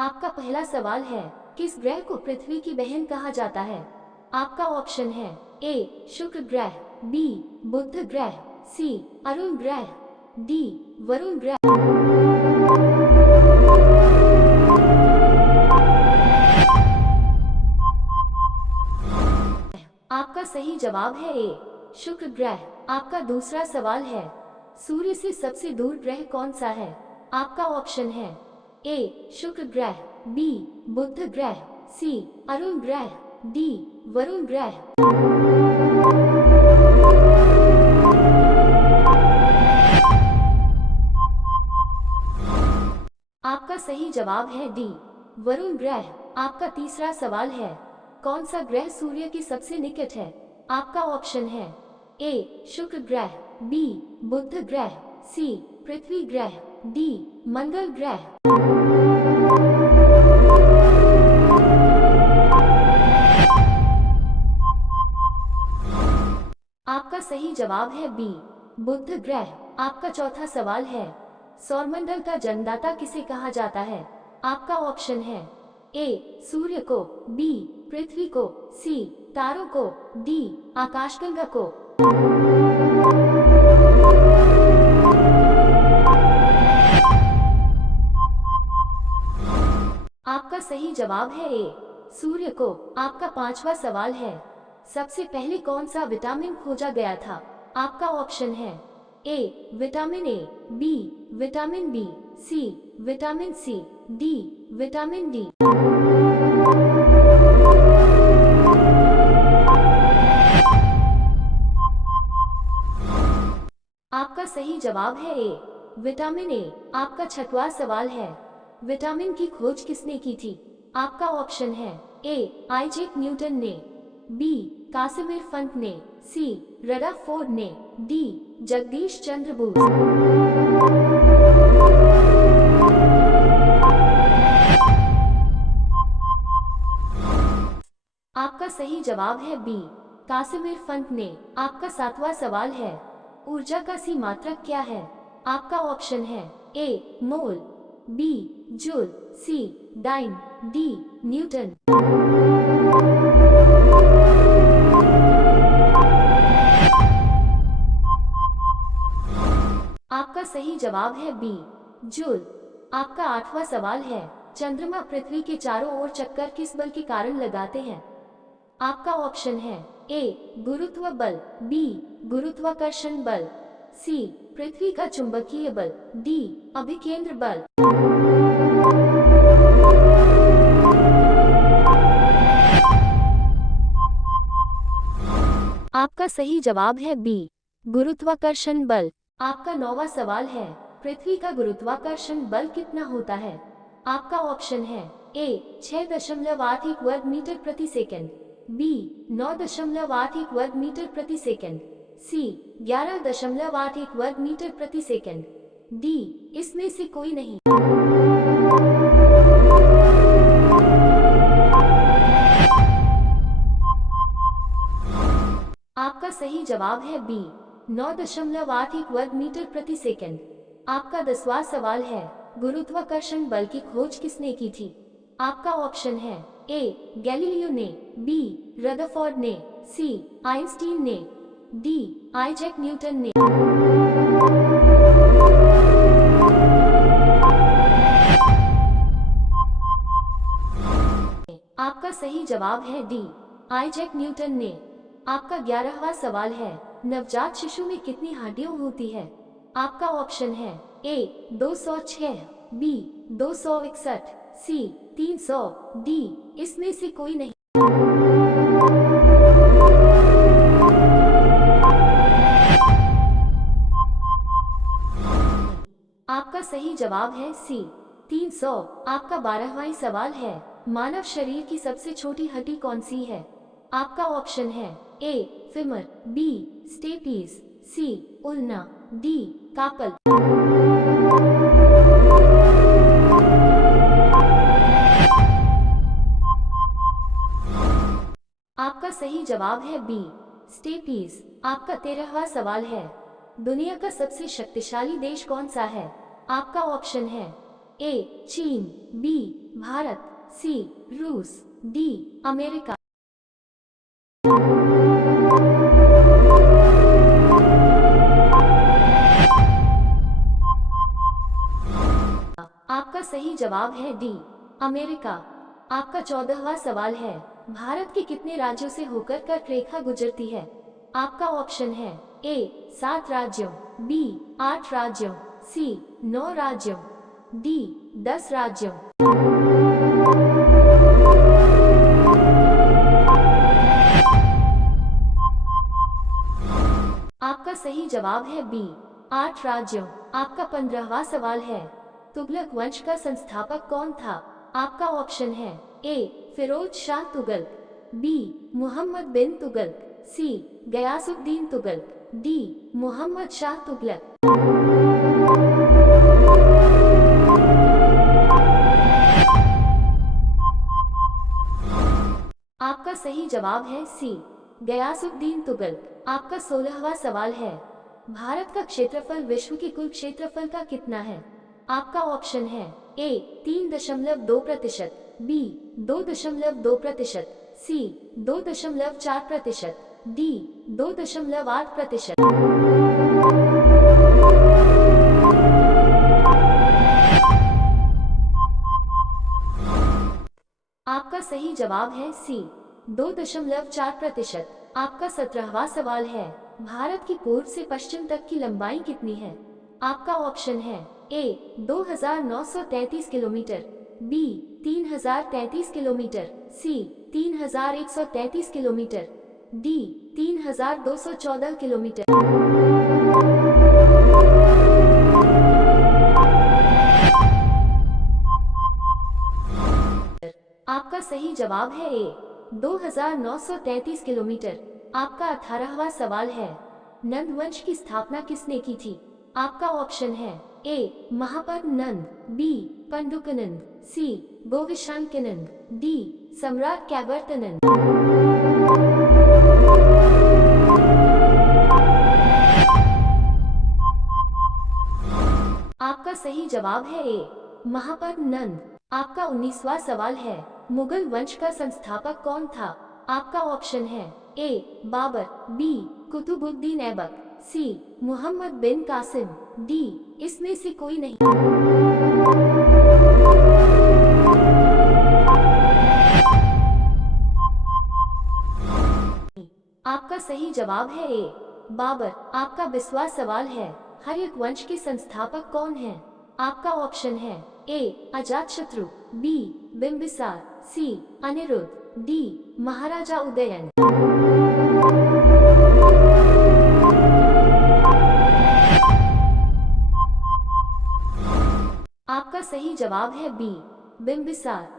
आपका पहला सवाल है, किस ग्रह को पृथ्वी की बहन कहा जाता है? आपका ऑप्शन है ए शुक्र ग्रह, बी बुध ग्रह, सी अरुण ग्रह, डी वरुण ग्रह। आपका सही जवाब है ए शुक्र ग्रह। आपका दूसरा सवाल है, सूर्य से सबसे दूर ग्रह कौन सा है? आपका ऑप्शन है ए शुक्र ग्रह, बी बुध ग्रह, सी अरुण ग्रह, डी वरुण ग्रह। आपका सही जवाब है डी वरुण ग्रह। आपका तीसरा सवाल है, कौन सा ग्रह सूर्य के सबसे निकट है? आपका ऑप्शन है ए शुक्र ग्रह, बी बुध ग्रह, सी पृथ्वी ग्रह, डी मंगल ग्रह। आपका सही जवाब है बी बुध ग्रह। आपका चौथा सवाल है, सौरमंडल का जन्मदाता किसे कहा जाता है? आपका ऑप्शन है ए सूर्य को, बी पृथ्वी को, सी तारों को, डी आकाशगंगा को। आपका सही जवाब है ए सूर्य को। आपका पांचवा सवाल है, सबसे पहले कौन सा विटामिन खोजा गया था? आपका ऑप्शन है A vitamin A, B vitamin B, C vitamin C, D vitamin D. आपका सही जवाब है ए विटामिन ए। आपका छठवां सवाल है, विटामिन की खोज किसने की थी? आपका ऑप्शन है ए आइजैक न्यूटन ने, बी कासिमिर फंत ने, सी रदरफोर्ड ने, डी जगदीश चंद्र बोस। आपका सही जवाब है बी कासिमिर फंत ने। आपका सातवां सवाल है, ऊर्जा का सी मात्रक क्या है? आपका ऑप्शन है ए मोल, बी जूल, सी डाइन, डी न्यूटन। आपका सही जवाब है बी जूल। आपका आठवां सवाल है, चंद्रमा पृथ्वी के चारों ओर चक्कर किस बल के कारण लगाते हैं? आपका ऑप्शन है ए गुरुत्व बल, बी गुरुत्वाकर्षण बल, सी पृथ्वी का चुंबकीय बल, डी अभिकेंद्र बल। आपका सही जवाब है बी गुरुत्वाकर्षण बल। आपका नौवां सवाल है, पृथ्वी का गुरुत्वाकर्षण बल कितना होता है? आपका ऑप्शन है ए 6.81 वर्ग मीटर प्रति सेकंड, बी 9.81 वर्ग मीटर प्रति सेकंड, सी 11.81 वर्ग मीटर प्रति सेकंड, डी इसमें से कोई नहीं। आपका सही जवाब है बी 9.81 वर्ग मीटर प्रति सेकंड। आपका 10वां सवाल है, गुरुत्वाकर्षण बल की खोज किसने की थी? आपका ऑप्शन है ए गैलीलियो ने, बी रदरफोर्ड ने, सी आइंस्टीन ने, डी आइजैक न्यूटन ने। आपका सही जवाब है डी आइजैक न्यूटन ने। आपका 11वां सवाल है, नवजात शिशु में कितनी हड्डियां होती है? आपका ऑप्शन है ए 206, बी 261, सी 300, डी इसमें से कोई नहीं। आपका सही जवाब है सी 300। आपका 12वां सवाल है, मानव शरीर की सबसे छोटी हड्डी कौन सी है? आपका ऑप्शन है ए फिमर, बी स्टेपीज, सी उल्ना, डी कापल। आपका सही जवाब है बी स्टेपीज। आपका 13वां सवाल है, दुनिया का सबसे शक्तिशाली देश कौन सा है? आपका ऑप्शन है ए चीन, बी भारत, सी रूस, डी अमेरिका। आपका सही जवाब है डी अमेरिका। आपका 14वां सवाल है, भारत के कितने राज्यों से होकर कर्क रेखा गुजरती है? आपका ऑप्शन है ए 7 राज्यों, बी 8 राज्यों, सी 9 राज्यों, डी 10 राज्यों। आपका सही जवाब है बी 8 राज्यों। आपका 15वां सवाल है, तुगलक वंश का संस्थापक कौन था? आपका ऑप्शन है ए फिरोज शाह तुगलक, बी मुहम्मद बिन तुगलक, सी गयासुद्दीन तुगलक, डी मुहम्मद शाह तुगलक। आपका सही जवाब है सी गयासुद्दीन तुगलक। आपका 16वां सवाल है, भारत का क्षेत्रफल विश्व के कुल क्षेत्रफल का कितना है? आपका ऑप्शन है ए 3.2%, बी 2.2%, सी 2.4%, डी 2.8%। आपका सही जवाब है सी 2.4%। आपका 17वां सवाल है, भारत की पूर्व से पश्चिम तक की लंबाई कितनी है? आपका ऑप्शन है ए 2933 किलोमीटर, बी 3033 किलोमीटर, सी 3133 किलोमीटर, डी 3214 किलोमीटर। आपका सही जवाब है ए 2933 किलोमीटर। आपका 18वां सवाल है, नंद वंश की स्थापना किसने की थी? आपका ऑप्शन है ए महापद्म नंद, बी पंडुकनंद, सी गोविशांकनंद, डी सम्राट कैवर्तनंद। आपका सही जवाब है ए महापद्म नंद। आपका 19वां सवाल है, मुगल वंश का संस्थापक कौन था? आपका ऑप्शन है ए बाबर, बी कुतुबुद्दीन ऐबक, सी मुहम्मद बिन कासिम, डी इसमें से कोई नहीं। आपका सही जवाब है ए बाबर। आपका 20वां सवाल है, हर्यक वंश के संस्थापक कौन हैं? आपका ऑप्शन है ए अजातशत्रु, बी बिंबिसार, सी अनिरुद्ध, डी महाराजा उदयन। आपका सही जवाब है बी बिंबिसार।